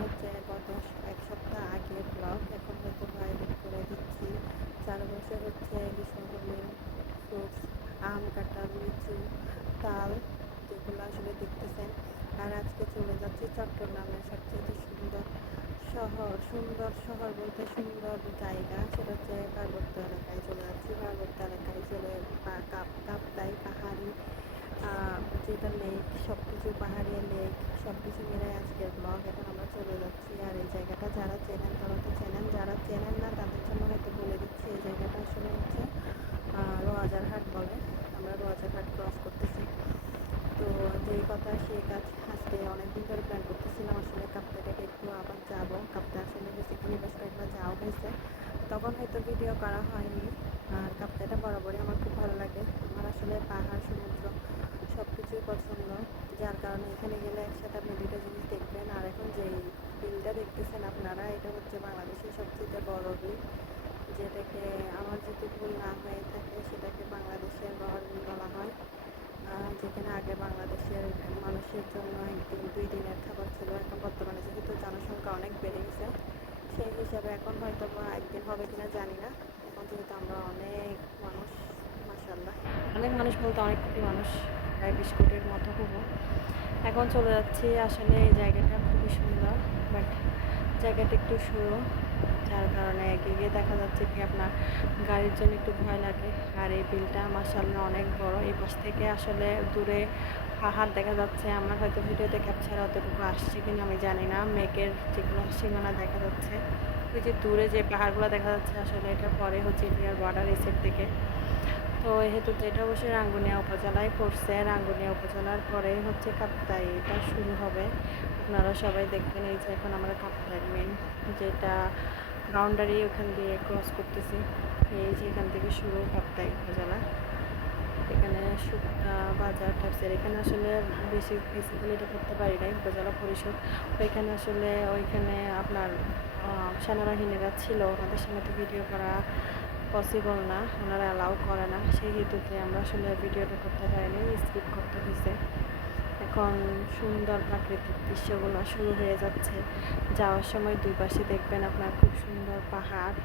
হচ্ছে গত এক সপ্তাহ আগের ব্লগ। এখন হয়তো এডিট করে দিচ্ছি। চারপাশে হচ্ছে গ্রীষ্মকালীন ফ্রুটস, আম, কাঁঠাল, লিচু, তাল, যেগুলো আসলে দেখতেছেন। আর আজকে চলে যাচ্ছি চট্টগ্রামের সবচেয়ে সুন্দর শহর বলতে সুন্দর জায়গা, সেটা হচ্ছে পার্বত্য এলাকায় চলে যাচ্ছি। পার্বত্য এলাকায় চলে কাপ্তাই পাহাড়ি, যেটা লেক, সব কিছু পাহাড়ি লেক, সব কিছু মিলে আজকের ব্লগ। এখন আমরা চলে যাচ্ছি। আর এই জায়গাটা যারা চেনেন তারা তো চেনেন, যারা চেনেন না তাদের জন্য হয়তো বলে দিচ্ছি। এই জায়গাটা আসলে হচ্ছে রোয়াজারহাট বলে। আমরা রোয়াজারহাট ক্রস করতেছি। তো যেই কথা সেই কাজ, আজকে অনেকদিন ধরে প্ল্যান করতেছিলাম আসলে কাপ্তাইটাকে একটু আবার যাবো। কাপ্তাই আসলে বেসিক্যালি বেশ কয়েকবার যাওয়া হয়েছে, তখন হয়তো ভিডিও করা হয়নি। আর কাপ্তাইটা বরাবরই আমার খুব ভালো লাগে। আমার আসলে পাহাড়, সমুদ্র সব কিছুই পছন্দ, যার কারণে এখানে গেলে একসাথে আপনি দুইটা জিনিস দেখবেন। আর এখন যেই বিলটা দেখতেছেন আপনারা, এটা হচ্ছে বাংলাদেশের সবচেয়ে বড় বিল, যেটাকে আমার যদি ভুল না হয়ে থাকে সেটাকে বাংলাদেশের বড় বিল বলা হয়। যেখানে আগে বাংলাদেশের মানুষের জন্য একদিন 2 দিনের খাবার ছিল। এখন বর্তমানে যেহেতু জনসংখ্যা অনেক বেড়ে গেছে, সেই হিসাবে এখন হয়তো বা একদিন হবে কিনা জানি না। এখন যেহেতু আমরা অনেক মানুষ, মাশাআল্লাহ, অনেক মানুষ বলতে অনেক কোটি মানুষ, প্রায় 20 কোটির মতো হবো। এখন চলে যাচ্ছি। আসলে এই জায়গাটা খুবই সুন্দর, বাট জায়গাটা একটু সরু, যার কারণে এগিয়ে গিয়ে দেখা যাচ্ছে কি আপনার গাড়ির জন্য একটু ভয় লাগে। আর এই বিলটা মাশাআল্লাহ অনেক বড়। এই পাশ থেকে আসলে দূরে পাহাড় দেখা যাচ্ছে। আমার হয়তো ভিডিওতে ক্যাপচার অতটুকু আসছে কিনা আমি জানি না। মেঘের যেগুলো সীমানা দেখা যাচ্ছে, ওই যে দূরে যে পাহাড়গুলো দেখা যাচ্ছে, আসলে এটা পরে হচ্ছে ইন্ডিয়ার বর্ডার এই সাইড থেকে। তো যেহেতু এটা অবশ্যই রাঙ্গুনিয়া উপজেলায় পড়ছে, রাঙ্গুনিয়া উপজেলার পরে হচ্ছে কাপ্তাই, এটা শুরু হবে। আপনারা সবাই দেখবেন। এই যে এখন আমরা কাপ্তাই মেন যেটা বাউন্ডারি, ওখান দিয়ে ক্রস করতেছি। এই যে এখান থেকে শুরু কাপ্তাই উপজেলা। এখানে শুক্তা বাজার টাইপসের, এখানে আসলে বেসিক্যালি এটা করতে পারি নাই উপজেলা পরিষদ। ওইখানে আসলে ওইখানে আপনার সেনাবাহিনীরা ছিল, ওনাদের সামনে তো ভিডিও করা পসিবল না, ওনারা অ্যালাউ করে না। সেই হেতুতে আমরা আসলে ভিডিওটা করতে পারিনি, স্কিপ করতে হয়েছে। এখন সুন্দর প্রাকৃতিক দৃশ্যগুলো শুরু হয়ে যাচ্ছে। যাওয়ার সময় দুই পাশে দেখবেন আপনার খুব সুন্দর পাহাড়।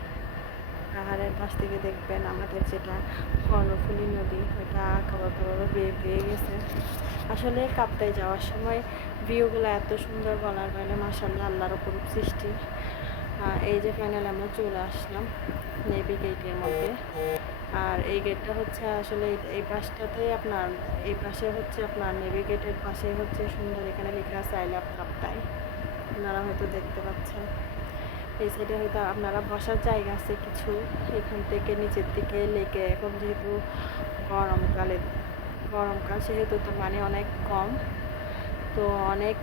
পাহাড়ের পাশ থেকে দেখবেন আমাদের যেটা কর্ণফুলী নদী, ওইটা কাবাকাবাবে বেয়ে বেয়ে গেছে। আসলে কাপ্তাই যাওয়ার সময় ভিউগুলো এত সুন্দর বলার বাইরে, মাশাআল্লাহ, আল্লাহর অপরূপ সৃষ্টি। এই যে ফাইনাল আমরা চলে আসলাম নেভি গেটের মধ্যে। আর এই গেটটা হচ্ছে আসলে এই পাশটাতে আপনার, এই পাশে হচ্ছে আপনার নেভি গেটের পাশে হচ্ছে সুন্দর, এখানে লেখা আছে আই লাভ কাপ্তাই, আপনারা হয়তো দেখতে পাচ্ছেন। এই সাইডে হয়তো আপনারা বসার জায়গা আছে কিছু। এখান থেকে নিচের দিকে লেকে, এখন যেহেতু গরমকাল সেহেতু তো পানি অনেক কম, তো অনেক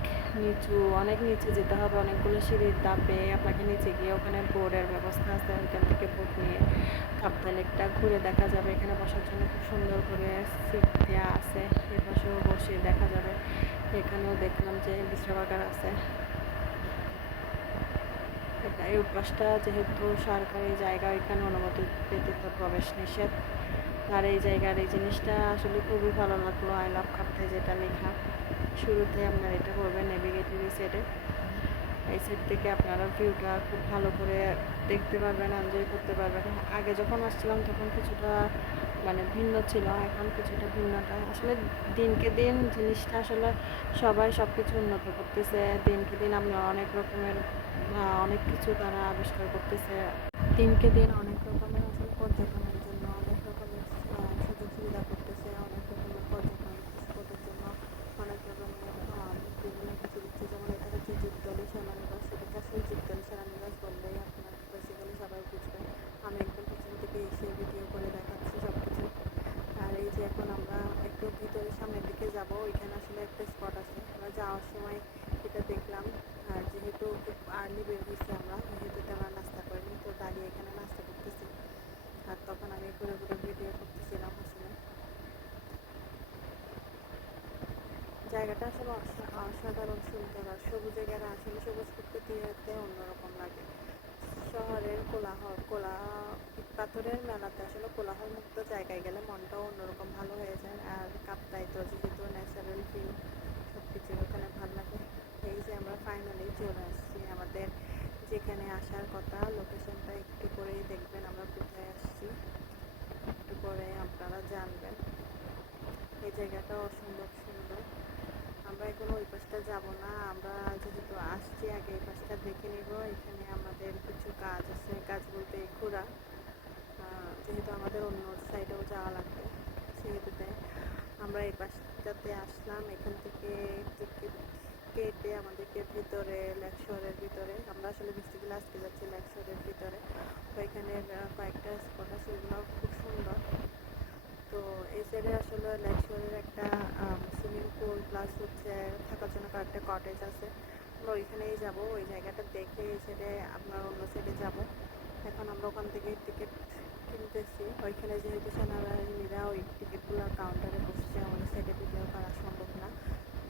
নিচে যেতে হবে, অনেকগুলো সিঁড়ির ধাপে আপনাকে নিচে গিয়ে ওখানে বোর্ডের ব্যবস্থা আছে, ওইখান থেকে বোট নিয়ে কাপ্তাই লেকটা ঘুরে দেখা যাবে। এখানে বসার জন্য খুব সুন্দর করে সিট দেওয়া আছে, এর পাশেও বসে দেখা যাবে। এখানেও দেখলাম যে বিশ্রামাগার আছে। এই অভ্যাসটা যেহেতু সরকারি জায়গা, এখানে অনুমতি ব্যতীত প্রবেশ নিষেধ। আর এই জায়গার এই জিনিসটা আসলে খুবই ভালো লাগলো, আই লাভ কাপ্তাই যেটা লেখা শুরুতে আপনারা এটা করবেন নেভিগেটের এই সাইডে। এই সাইড থেকে আপনারা ভিউটা খুব ভালো করে দেখতে পারবেন, এনজয় করতে পারবেন। আগে যখন আসছিলাম তখন কিছুটা মানে ভিন্ন ছিল, এখন কিছুটা ভিন্নটা আসলে দিনকে দিন জিনিসটা আসলে সবাই সব কিছু উন্নত করতেছে। দিনকে দিন আমরা অনেক রকমের অনেক কিছু তারা আবিষ্কার করতেছে। দিনকে দিন অনেক রকমের আসলে পর্যটনের জন্য অনেক রকমের সুযোগ সুবিধা করতেছে, অনেক রকমের পর্যটন স্পটের জন্য অনেক রকমের বিভিন্ন কিছু দিচ্ছে। যেমন এটা হচ্ছে জীবতলী সেনানিবাস, সেটাকে আসলে জীবতলী সেনানিবাস বললেই আপনার বেসিক্যালি সবাই বুঝবে। আমি একদম পিছন থেকে এসে ভিডিও করে দেখাচ্ছি সব কিছু। আর এই যে এখন আমরা একটু ভিতরে সামনের দিকে যাব, ওইখানে আসলে একটা স্পট আছে, আমরা যাওয়ার সময় এটা দেখলাম। আর যেহেতু খুব আর্লি বের হয়েছি আমরা, যেহেতু আমরা নাস্তা করিনি, তো দাঁড়িয়ে এখানে নাস্তা করতেছি। আর তখন আমি ঘুরে ঘুরে ভিডিও করতেছিলাম। আসলে জায়গাটা আসলে অসাধারণ সুন্দর, আর সবুজে ঘেরা, আসলে সবুজ প্রকৃতিতে অন্যরকম লাগে। শহরের পাথরের মেলাতে আসলে কোলাহল মুক্ত জায়গায় গেলে মনটাও অন্যরকম ভালো হয়ে যায়। আর কাপ্তাই তো যেহেতু ন্যাচারাল ভিউ, সব কিছু ওখানে ভালো লাগে। এই যে আমরা ফাইনালি চলে আসছি আসার কথা। লোকেশনটা একটু পরেই দেখবেন আমরা কোথায় আসছি, একটু পরে আপনারা জানবেন। এই জায়গাটা অসম্ভব সুন্দর। আমরা এখন ওই পাশটা যাব না, আমরা যেহেতু আসছি আগে এই পাশটা দেখে নিব। এখানে আমাদের কিছু কাজ আছে, কাজ বলতে ঘোরা, যেহেতু আমাদের অন্য সাইডেও যাওয়া লাগবে, সেহেতুতে আমরা এই পাশটাতে আসলাম। এখান থেকে টিকিট কেটে আমাদেরকে ভিতরে লেকশরের ভিতরে, আমরা আসলে বেসিক্যালি আজকে যাচ্ছি লেকশরের ভিতরে। ওইখানের কয়েকটা স্পট আছে, এগুলো খুব সুন্দর। তো এই সাইডে আসলে লেকশরের একটা সুইমিং পুল প্লাস হচ্ছে থাকার জন্য কয়েকটা কটেজ আছে। আমরা ওইখানেই যাব, ওই জায়গাটা দেখে এই সাইডে আপনার অন্য সাইডে যাব। এখন আমরা ওখান থেকে টিকিট কিনতেছি। ওইখানে যেহেতু সেনাবাহিনীরা ওই টিকিটগুলো কাউন্টারে বসছে, আমাদের সাইডে ভিডিও করা সম্ভব না।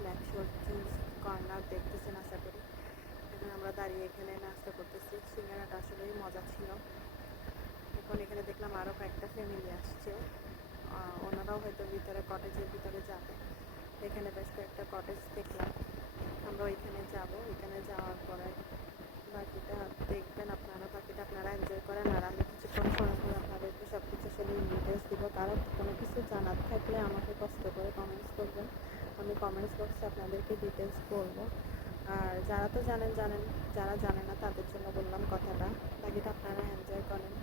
লেকশর চিজ কর্নার দেখতেছেন আশা করি। এখন আমরা দাঁড়িয়ে এখানে নাস্তা করতেছি। সিঙ্গারাটা আসলেই মজা ছিল। এখন এখানে দেখলাম আরও কয়েকটা ফ্যামিলি আসছে, ওনারাও হয়তো ভিতরে কটেজের ভিতরে যাবে। এখানে বেশ কয়েকটা কটেজ দেখলাম, আমরা ওইখানে যাব। ওইখানে যাওয়ার পরে বাকিটা দেখবেন আপনারা, বাকিটা আপনারা এনজয় করেন। আর আমি কিছুক্ষণ সময় পরে আপনাদেরকে সব কিছু আসলে ডিটেলস দিব। কারো কোনো কিছু জানার থাকলে আমাকে কষ্ট করে কমেন্টস করবেন, আমি কমেন্টস বক্সে আপনাদেরকে ডিটেলস বলবো। আর যারা তো জানেন, যারা জানে না তাদের জন্য বললাম কথাটা, বাকিটা আপনারা এনজয় করেন।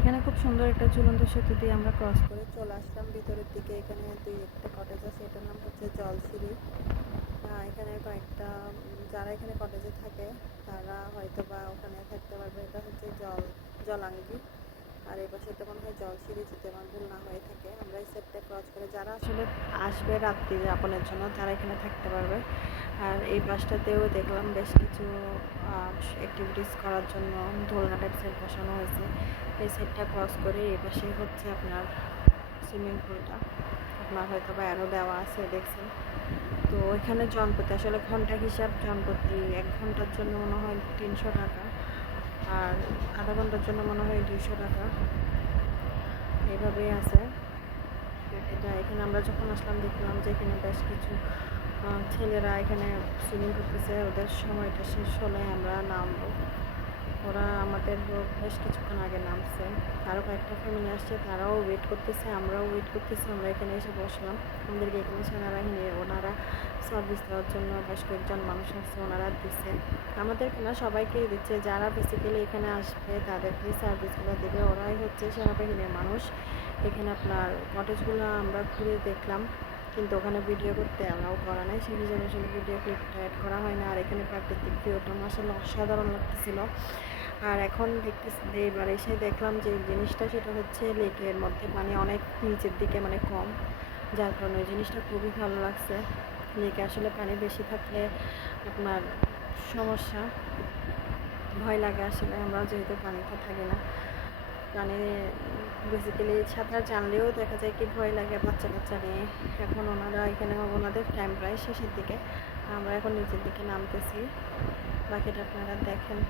এখানে খুব সুন্দর একটা ঝুলন্ত সেতু দিয়ে আমরা ক্রস করে চলে আসলাম ভিতরের দিকে। এখানে একটা কটেজ আছে, এটার নাম হচ্ছে জলসিঁড়ি। এখানে কয়েকটা যারা এখানে কটেজে থাকে তারা হয়তো বা ওখানে থাকতে পারবে। এটা হচ্ছে জলাঙ্গি, আর এই পাশে এটা মনে হয় জলসিঁড়ি, যদি আমার ভুল না হয়ে থাকে। আমরা এই সেটটা ক্রস করে যারা আসলে আসবে রাত্রি যাপনের জন্য তারা এখানে থাকতে পারবে। আর এই বাসটাতেও দেখলাম বেশ কিছু অ্যাক্টিভিটিস করার জন্য দোলনা টাইপসের বসানো হয়েছে। এই সাইডটা ক্রস করে এই পাশে হচ্ছে আপনার সুইমিং পুলটা, আপনার হয়তো বা অ্যারো দেওয়া আছে দেখছেন। তো ওইখানে জনপ্রতি আসলে ঘন্টা হিসাব, জনপ্রতি 1 ঘন্টার জন্য মনে হয় 300 টাকা, আর আধা ঘন্টার জন্য মনে হয় 200 টাকা, এইভাবেই আছে। এটা এখানে আমরা যখন আসলাম দেখলাম যে এখানে বেশ কিছু ছেলেরা এখানে সুইমিং করতেছে। ওদের সময়টা শেষ হলে আমরা নামবো। ওরা আমাদের বেশ কিছুক্ষণ আগে নামছে। আরও কয়েকটা ফ্যামিলি আসছে, তারাও ওয়েট করতেছে, আমরাও ওয়েট করতেছি। আমরা এখানে এসে বসলাম। আমাদেরকে এখানে সেনাবাহিনী ওনারা সার্ভিস দেওয়ার জন্য বেশ কয়েকজন মানুষ আসছে, ওনারা দিচ্ছে। আমাদেরকে না, সবাইকেই দিচ্ছে। যারা বেসিক্যালি এখানে আসবে তাদেরকেই সার্ভিসগুলো দেবে, ওরাই হচ্ছে সেনাবাহিনীর মানুষ। এখানে আপনার কটেজগুলো আমরা ঘুরে দেখলাম, কিন্তু ওখানে ভিডিও করতে অ্যালাউ করা নাই, সেই হিসাবে আসলে ভিডিও ক্লিপটা অ্যাড করা হয় না। আর এখানে প্রাকৃতিক ভিউটা আসলে অসাধারণ লাগতেছিল। আর এখন দেখতেছি, এবার এসে দেখলাম যে জিনিসটা, সেটা হচ্ছে লেকের মধ্যে পানি অনেক নিচের দিকে, মানে কম, যার কারণে ওই জিনিসটা খুবই ভালো লাগছে। লেকে আসলে পানি বেশি থাকলে আপনার সমস্যা, ভয় লাগে আসলে। আমরা যেহেতু পানিতে থাকি না, পানি বেসিক্যালি সাঁতার জানলেও দেখা যায় কি ভয় লাগে বাচ্চা কাচ্চা নিয়ে। এখন ওনারা এখানে, ওনাদের টাইম প্রায় শেষের দিকে, আমরা এখন নিচের দিকে নামতেছি। বাকিটা আপনারা দেখেন।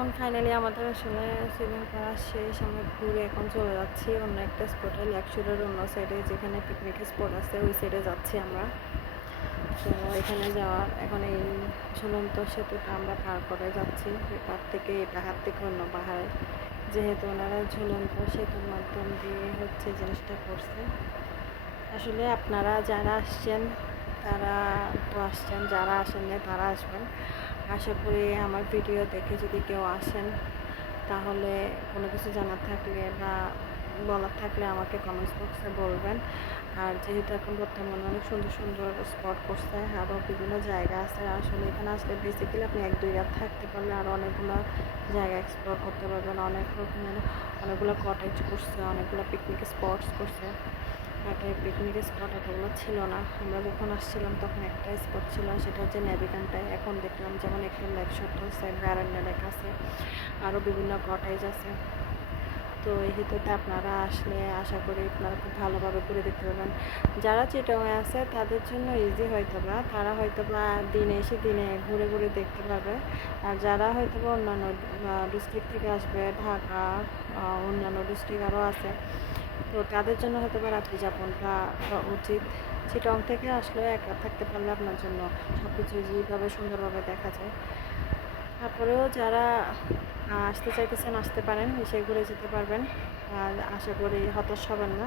এখন ফাইনালি আমাদের আসলে সুইমিং করা শেষ, আমরা ঘুরে এখন চলে যাচ্ছি অন্য একটা স্পটে, লেকশোরের অন্য সাইডে যেখানে পিকনিক স্পট আছে ওই সাইডে যাচ্ছি আমরা। তো এখানে যাওয়ার এখন এই ঝুলন্ত সেতুটা আমরা পার করে যাচ্ছি, এপার থেকে এটা হাত থেকে অন্য পাহাড়ে, যেহেতু ওনারা ঝুলন্ত সেতুর মাধ্যম দিয়ে হচ্ছে জিনিসটা করছে। আসলে আপনারা যারা আসছেন তারা তো আসছেন, যারা আসেন না তারা আসবেন। আশা করি আমার ভিডিও দেখে যদি কেউ আসেন তাহলে কোনো কিছু জানার থাকলে বা বলার থাকলে আমাকে কমেন্টস বক্সে বলবেন। আর যেহেতু এখন বর্তমানে অনেক সুন্দর সুন্দর স্পট করছে, আরও বিভিন্ন জায়গা আছে, আসলে এখানে আসলে বেসিক্যালি আপনি 1-2 রাত থাকতে পারলে আরও অনেকগুলো জায়গা এক্সপ্লোর করতে পারবেন। অনেক রকমের অনেকগুলো কটেজ করছে, অনেকগুলো পিকনিক স্পটস করছে। আগে পিকনিক স্পট এতগুলো ছিল না, আমরা যখন আসছিলাম তখন একটা স্পট ছিল, সেটা হচ্ছে নেবিকানটায়। এখন দেখলাম যেমন একটা লেকশোর আছে, ব্যারান্ডা লেক আছে, আরও বিভিন্ন কটেজ আছে। তো এই হেতুতে আপনারা আসলে আশা করি আপনারা খুব ভালোভাবে ঘুরে দেখতে পারবেন। যারা চিটাগাংয়ে আছে তাদের জন্য ইজি হয়তো বা, তারা হয়তো বা দিনে এসে দিনে ঘুরে ঘুরে দেখতে পারবে। আর যারা হয়তো বা অন্যান্য ডিস্ট্রিক্ট থেকে আসবে, ঢাকা অন্যান্য ডিস্ট্রিক্ট আরও আছে, তো তাদের জন্য হয়তো বা রাত্রি যাপনটা উচিত। চিটাগাং থেকে আসলে এক রাত থাকতে পারলে আপনার জন্য সব কিছু যেভাবে সুন্দরভাবে দেখা যায়। তারপরেও যারা আসতে চাইতেছেন আসতে পারেন, এসে ঘুরে যেতে পারবেন। আর আশা করি হতাশ হবেন না,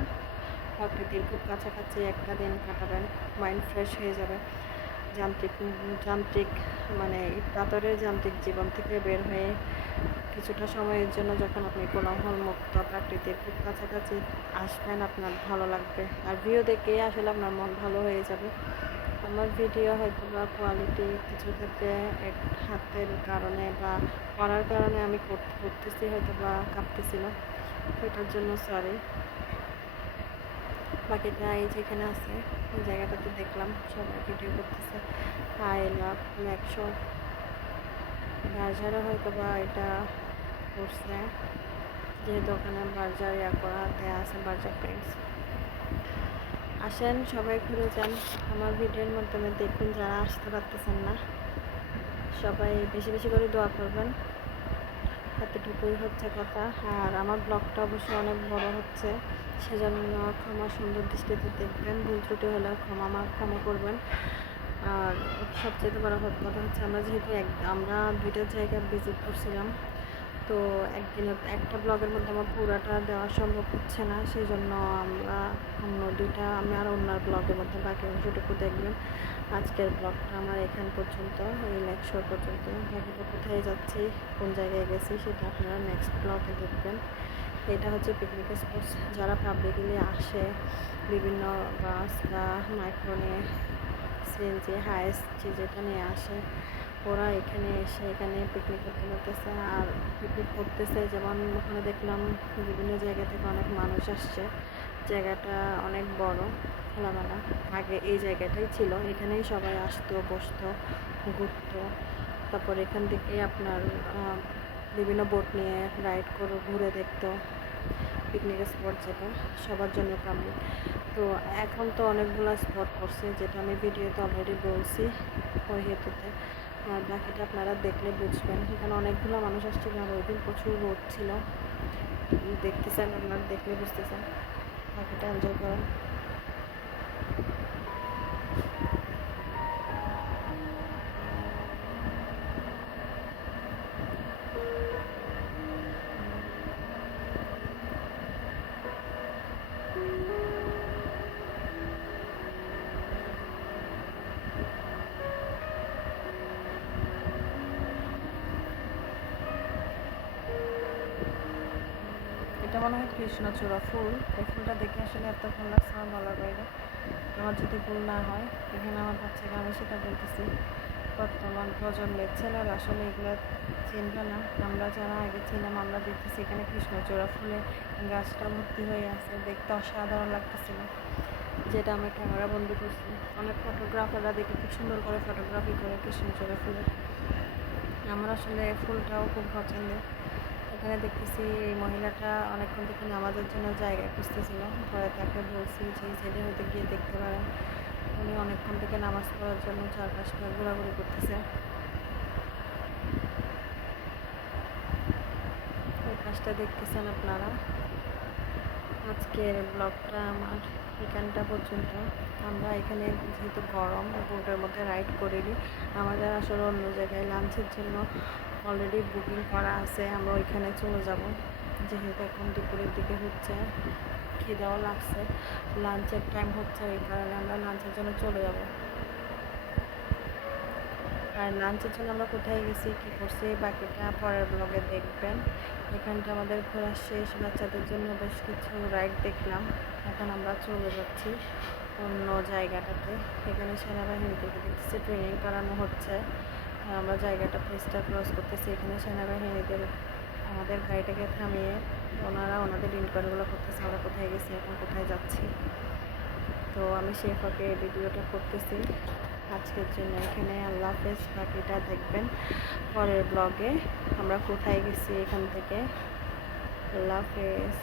প্রকৃতির খুব কাছাকাছি একটা দিন কাটাবেন, মাইন্ড ফ্রেশ হয়ে যাবে। যান্ত্রিক যান্ত্রিক মানে পাথরের যান্ত্রিক জীবন থেকে বের হয়ে কিছুটা সময়ের জন্য যখন আপনি কোলাহল মুক্ত প্রাকৃতিক খুব কাছাকাছি আসবেন, আপনার ভালো লাগবে। আর ভিডিও দেখে আসলে আপনার মন ভালো হয়ে যাবে। আমার ভিডিও হয়তো বা কোয়ালিটি কিছু ক্ষেত্রে এক হাতের কারণে বা করার কারণে আমি করতেছি হয়তো বা কাঁপতেছিল, এটার জন্য সরি। বাকিটা এই যেখানে আছে ওই জায়গাটাতে দেখলাম সবাই ভিডিও করতেছে। আই লাভ লেকশোর, বার্জারে হয়তো বা এটা করছে, যেহেতু ওখানে বার্জার করা দেওয়া আছে, বার্জার প্রিন্টস। আসেন সবাই ঘুরে যান, আমার ভিডিওর মাধ্যমে দেখুন যারা আসতে পারতেছেন না। সবাই বেশি বেশি করে দোয়া করবেন, এতটুকুই হচ্ছে কথা। আর আমার ব্লগটা অবশ্যই অনেক বড় হচ্ছে, সেজন্য ক্ষমা সুন্দর দৃষ্টিতে দেখবেন, ভুল ত্রুটি হলে ক্ষমা করবেন। আর সবচেয়ে বড় কথা হচ্ছে আমরা যেহেতু আমরা 2টা জায়গা ভিজিট করছিলাম, তো একদিনে একটা ব্লগের মধ্যে আমার পুরাটা দেওয়া সম্ভব হচ্ছে না, সেই জন্য আমরা অন্য 2টা আমি আর অন্য ব্লগের মধ্যে বাকি অংশটুকু দেখবেন। আজকের ব্লগটা আমার এখান পর্যন্ত, এই লেকশোর পর্যন্ত। বাকিটা কোথায় যাচ্ছি, কোন জায়গায় গেছি সেটা আপনারা নেক্সট ব্লগে দেখবেন। এটা হচ্ছে পিকনিক স্পট, যারা পাবলিকলি আসে বিভিন্ন বাস বা মাইক্রো নিয়ে, সিএনজি হাইস্ট যেটা নিয়ে আসে, ওরা এখানে এসে এখানে পিকনিক করতে করতেছে আর পিকনিক করতেছে। যেমন ওখানে দেখলাম বিভিন্ন জায়গা থেকে অনেক মানুষ আসছে, জায়গাটা অনেক বড় খোলামেলা। আগে এই জায়গাটাই ছিল, এখানেই সবাই আসতো, বসতো, ঘুরতো। তারপর এখান থেকে আপনার বিভিন্ন বোট নিয়ে রাইড করে ঘুরে দেখতো। পিকনিক স্পট যেটা সবার জন্য পাবলিক। তো এখন তো অনেকগুলো স্পট করছে, যেটা আমি ভিডিওতে অলরেডি বলছি ওই হেতুতে। আর বাকিটা আপনারা দেখলে বুঝবেন, এখানে অনেকগুলো মানুষ আসছিল আর ওই দিন প্রচুর রোদ ছিল, দেখতেছেন আপনারা, দেখলে বুঝতেছেন। বাকিটা এনজয় করেন। এটা মনে হয় কৃষ্ণচূড়া ফুল, এই ফুলটা দেখে আসলে এত ভালো লাগছে আমার বলার বাইরে। আমার যদি ভুল না হয়, এখানে আমার বাচ্চাকে আমি সেটা বলতেছি, বর্তমান প্রজন্মের ছেলেরা আসলে এগুলো চিনবে না। আমরা যারা আগে ছিলাম আমরা দেখতেছি এখানে কৃষ্ণচূড়া ফুলে গাছটা ভর্তি হয়ে আছে, দেখতে অসাধারণ লাগতেছিল, যেটা আমি ক্যামেরা বন্দি করছি। অনেক ফটোগ্রাফাররা দেখে খুব সুন্দর করে ফটোগ্রাফি করে কৃষ্ণচূড়া ফুলের। আমার আসলে ফুলটাও খুব পছন্দের। এখানে দেখতেছি এই মহিলাটা অনেকক্ষণ থেকে নামাজের জন্য জায়গা খুঁজতেছিল, পরে তাকে বলছি যে এই সাইডে হয়তো গিয়ে দেখতে পারেন। উনি অনেকক্ষণ থেকে নামাজ পড়ার জন্য চারপাশটা ঘোরাঘুরি করতেছে। আকাশটা দেখতেছেন আপনারা। আজকের ব্লগটা আমার এখানটা পর্যন্ত। আমরা এখানে যেহেতু গরম বোটের মধ্যে রাইড করিনি, আমাদের আসলে অন্য জায়গায় লাঞ্চের জন্য অলরেডি বুকিং করা আছে। আমরা ওইখানে চলে যাব, যেহেতু এখন দুপুরের দিকে হচ্ছে, খিদেও লাগছে, লাঞ্চের টাইম হচ্ছে, এই কারণে আমরা লাঞ্চের জন্য চলে যাব। আর লাঞ্চের জন্য আমরা কোথায় গেছি, কী করছি, বাকিটা পরের ব্লগে দেখবেন। এখানটা আমাদের ঘোরা শেষ, বাচ্চাদের জন্য বেশ কিছু রাইড দেখলাম। এখন আমরা চলে যাচ্ছি অন্য জায়গাটাতে। এখানে সেনাবাহিনী থেকে দেখতেছি ট্রেনিং করানো হচ্ছে। আমরা জায়গাটা প্লেসটা ক্রস করতেছি। এখানে সেনাবাহিনীদের আমাদের গাড়িটাকে থামিয়ে ওনারা ওনাদের ইনকোয়ারিগুলো করতেছে, আমরা কোথায় গেছি, এখন কোথায় যাচ্ছি। তো আমি সেই ফাঁকে ভিডিওটা করতেছি আজকের জন্য। এখানে আল্লাহ হাফেজ, বাকিটা দেখবেন পরের ব্লগে আমরা কোথায় গেছি এখান থেকে। আল্লাহ হাফেজ।